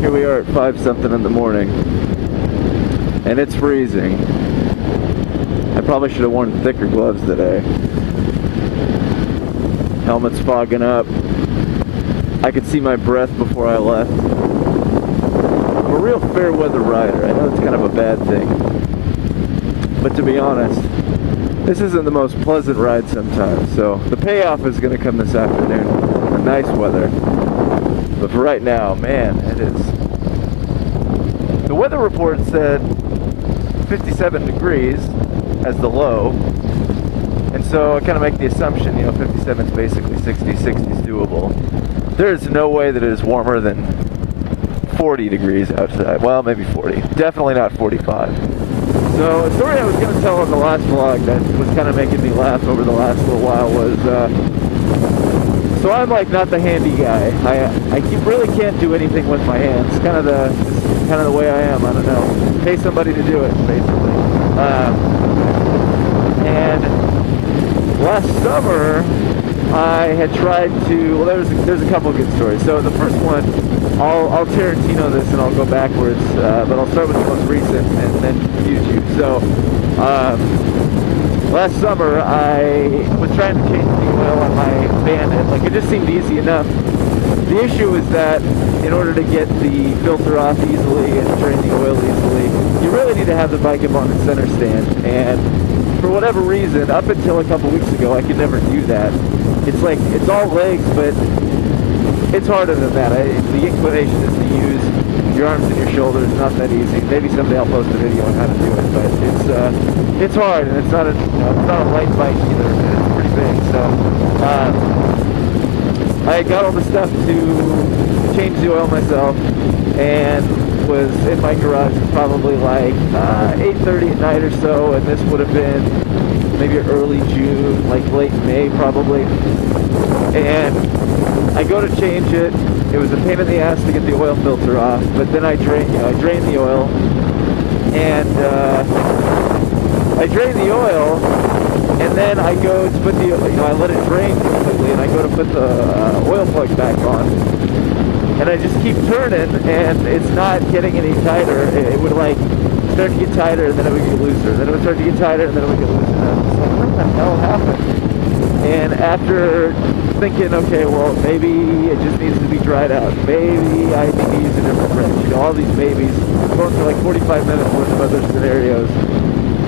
Here we are at 5 something in the morning, and it's freezing. I probably should have worn thicker gloves today. Helmet's fogging up. I could see my breath before I left. I'm a real fair weather rider. I know it's kind of a bad thing, but to be honest, this isn't the most pleasant ride sometimes. So the payoff is going to come this afternoon. The nice weather. But for right now, man, it is. The weather report said 57 degrees as the low. And so I kind of make the assumption, 57 is basically 60, 60 is doable. There is no way that it is warmer than 40 degrees outside. Well, maybe 40. Definitely not 45. So a story I was going to tell on the last vlog that was kind of making me laugh over the last little while was, so I'm like not the handy guy. I really can't do anything with my hands. Kind of the way I am. I don't know. Pay somebody to do it, basically. And last summer, I had tried to. Well, there's a couple of good stories. So the first one, I'll Tarantino this and I'll go backwards, but I'll start with the most recent and then confuse you. So last summer, I was trying to change the oil on my Bandit. Like, it just seemed easy enough. The issue is that in order to get the filter off easily and drain the oil easily, you really need to have the bike up on the center stand. And for whatever reason, up until a couple weeks ago, I could never do that. It's like, it's all legs, but it's harder than that. The inclination is to use your arms and your shoulders. Not that easy. Maybe someday I'll post a video on how to do it, but it's hard, and it's not a light bike either. It's pretty big. So I got all the stuff to change the oil myself, and was in my garage probably like 8:30 at night or so, and this would have been maybe early June, like late May probably. And I go to change it. It was a pain in the ass to get the oil filter off, but then I drain the oil, and I drain the oil, and then I go to put the, I let it drain completely, and I go to put the oil plug back on, and I just keep turning, and it's not getting any tighter. It would like start to get tighter, and then it would get looser. Then it would start to get tighter, and then it would get looser. And I was like, what the hell happened? And after thinking, okay, well, maybe it just needs to be dried out. Maybe I need to use a different wrench. All these maybes, going through like 45 minutes worth of other scenarios.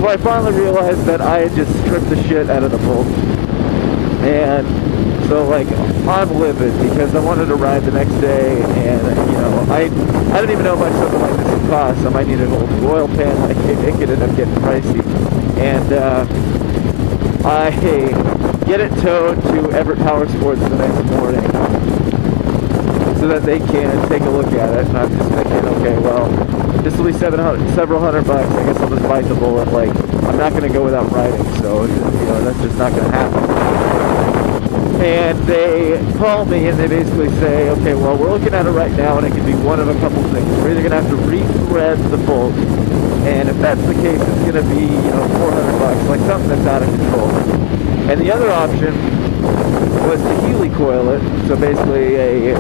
Well, I finally realized that I had just stripped the shit out of the bolt. And so, like, I'm livid because I wanted to ride the next day, and, I didn't even know how much something like this would cost. I might need an old oil pan. Like, it could end up getting pricey. And I get it towed to Everett Power Sports the next morning so that they can take a look at it. And I'm just thinking, okay, well, this will be several hundred bucks. I guess I'll just bite the bullet. Like, I'm not going to go without riding, so that's just not going to happen. And they call me and they basically say, okay, well, we're looking at it right now, and it could be one of a couple things. We're either going to have to re-thread the bolt, and if that's the case, it's going to be 400 bucks, like something that's out of control. And the other option was to Healy coil it. So basically, I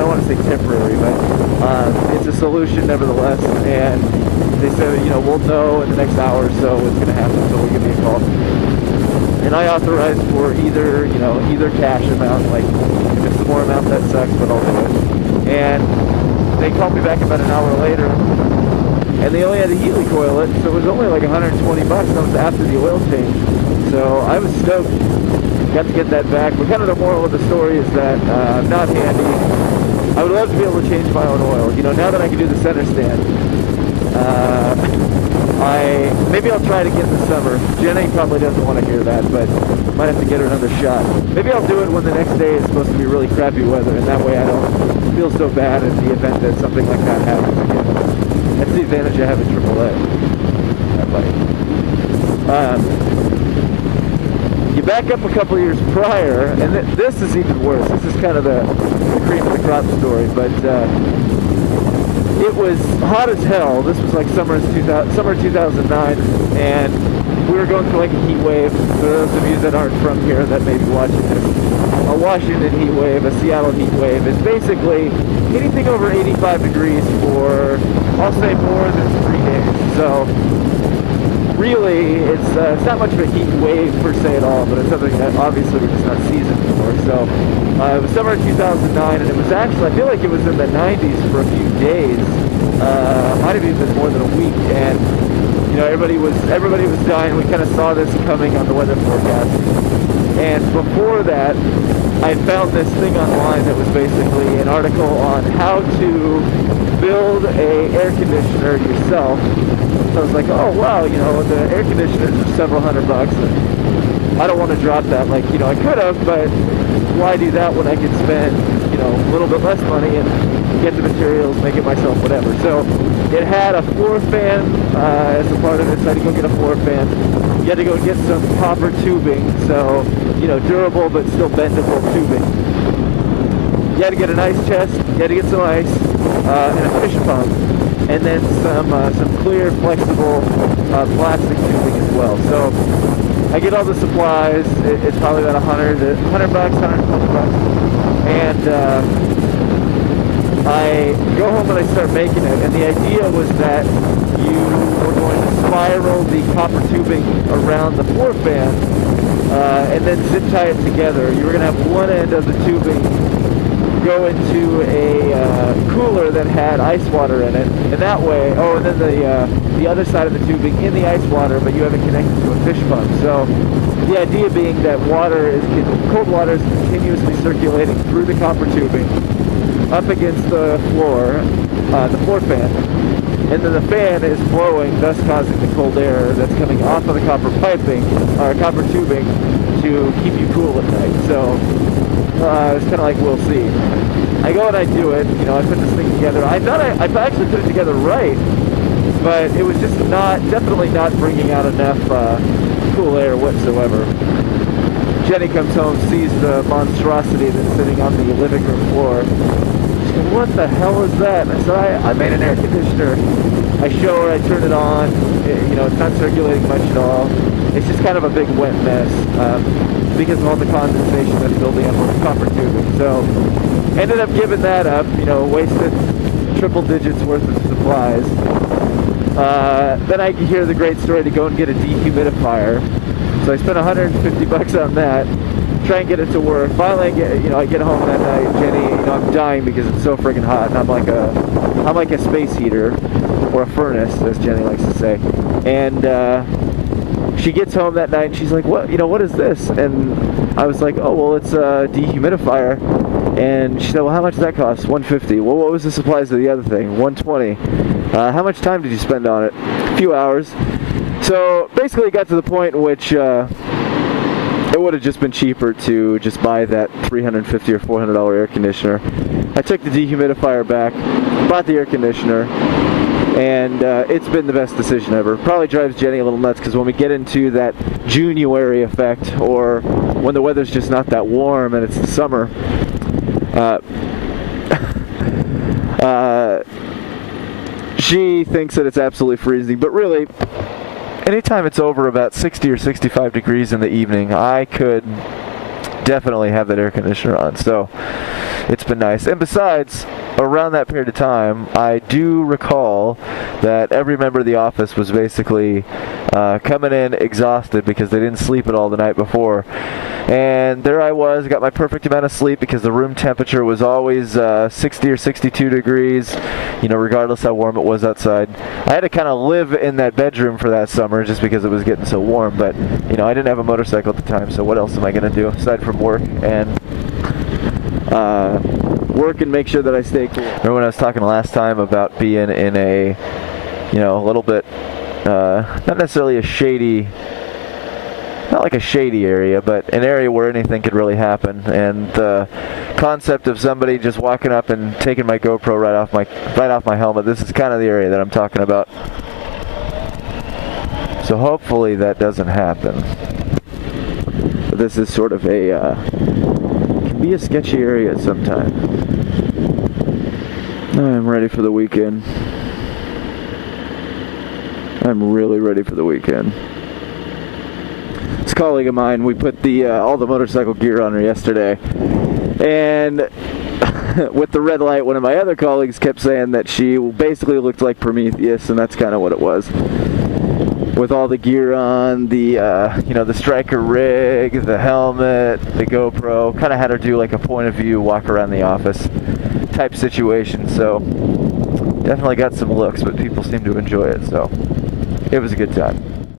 don't want to say temporary, but it's a solution nevertheless. And they said, we'll know in the next hour or so what's going to happen, so we'll give you a call. And I authorized for either cash amount, like if it's the more amount that sucks, but I'll do it. And they called me back about an hour later, and they only had to Healy coil it, so it was only like 120 bucks. That was after the oil change. So I was stoked. Got to get that back. But kind of the moral of the story is that I'm not handy. I would love to be able to change my own oil. Now that I can do the center stand, maybe I'll try it again this summer. Jenny probably doesn't want to hear that, but might have to get her another shot. Maybe I'll do it when the next day is supposed to be really crappy weather, and that way I don't feel so bad in the event that something like that happens again. That's the advantage I have in AAA. That bike. You back up a couple years prior, and this is even worse. This is kind of the cream of the crop story, but it was hot as hell. This was like summer 2009, and we were going through like a heat wave. For those of you that aren't from here that may be watching this, a a Washington heat wave, a Seattle heat wave is basically anything over 85 degrees for, I'll say, more than 3 days. So really, it's not much of a heat wave per se at all, but it's something that obviously we're just not seasoned for. So it was summer of 2009, and it was actually, I feel like it was in the 90s for a few days. Might have even been more than a week, and you know, everybody was dying. We kind of saw this coming on the weather forecast. And before that, I found this thing online that was basically an article on how to build a air conditioner yourself. So I was like, oh wow, you know, the air conditioners are several $100. And I don't want to drop that. Like, you know, I could have, but why do that when I could spend, you know, a little bit less money and get the materials, make it myself, whatever. So it had a floor fan as a part of it, so I had to go get a floor fan. You had to go get some copper tubing, so, you know, durable but still bendable tubing. You had to get an ice chest, you had to get some ice, and a fish pump, and then some clear, flexible plastic tubing as well. So I get all the supplies. It's probably about $100 bucks, $120, and I go home and I start making it, and the idea was that you were going to spiral the copper tubing around the floor fan and then zip tie it together. You were going to have one end of the tubing go into a cooler that had ice water in it, and that way, and then the other side of the tubing in the ice water, but you have it connected to a fish pump. So the idea being that cold water is continuously circulating through the copper tubing up against the floor fan, and then the fan is blowing, thus causing the cold air that's coming off of the copper piping, or copper tubing, to keep you cool at night. So it's kind of like, we'll see. I go and I do it, you know, I put this thing together. I thought I actually put it together right, but it was just definitely not bringing out enough cool air whatsoever. Jenny comes home, sees the monstrosity that's sitting on the living room floor. She goes, what the hell is that? And I said, I made an air conditioner. I show her, I turn it on. You know, it's not circulating much at all. It's just kind of a big wet mess because of all the condensation that's building up on the copper tubing. So ended up giving that up, you know, wasted triple digits worth of supplies. Then I hear the great story to go and get a dehumidifier. So I spent $150 on that, try and get it to work. Finally, I get home that night. Jenny, you know, I'm dying because it's so friggin' hot, and I'm like a space heater, or a furnace, as Jenny likes to say. And she gets home that night, and she's like, "What? You know, what is this?" And I was like, "Oh, well, it's a dehumidifier." And she said, "Well, how much does that cost?" $150. Well, what was the supplies of the other thing? $120. How much time did you spend on it? A few hours. So basically it got to the point in which it would have just been cheaper to just buy that $350 or $400 air conditioner. I took the dehumidifier back, bought the air conditioner, and it's been the best decision ever. Probably drives Jenny a little nuts because when we get into that January effect, or when the weather's just not that warm and it's the summer, she thinks that it's absolutely freezing, but really, anytime it's over about 60 or 65 degrees in the evening, I could definitely have that air conditioner on. So it's been nice. And besides, around that period of time, I do recall that every member of the office was basically coming in exhausted because they didn't sleep at all the night before. And there I was, got my perfect amount of sleep because the room temperature was always 60 or 62 degrees, you know, regardless how warm it was outside. I had to kind of live in that bedroom for that summer just because it was getting so warm, but, you know, I didn't have a motorcycle at the time, so what else am I going to do aside from work and make sure that I stay cool. Remember when I was talking last time about being in a, you know, a little bit, not necessarily a shady, not like a shady area, but an area where anything could really happen, and the concept of somebody just walking up and taking my GoPro right off my helmet, this is kind of the area that I'm talking about. So hopefully that doesn't happen. But this is sort of a, can be a sketchy area at some time. I'm ready for the weekend. I'm really ready for the weekend. colleague of mine, we put the all the motorcycle gear on her yesterday, and with the red light, one of my other colleagues kept saying that she basically looked like Prometheus, and that's kind of what it was. With all the gear on, the you know, the striker rig, the helmet, the GoPro, kind of had her do like a point of view walk around the office type situation. So definitely got some looks, but people seem to enjoy it, so it was a good time.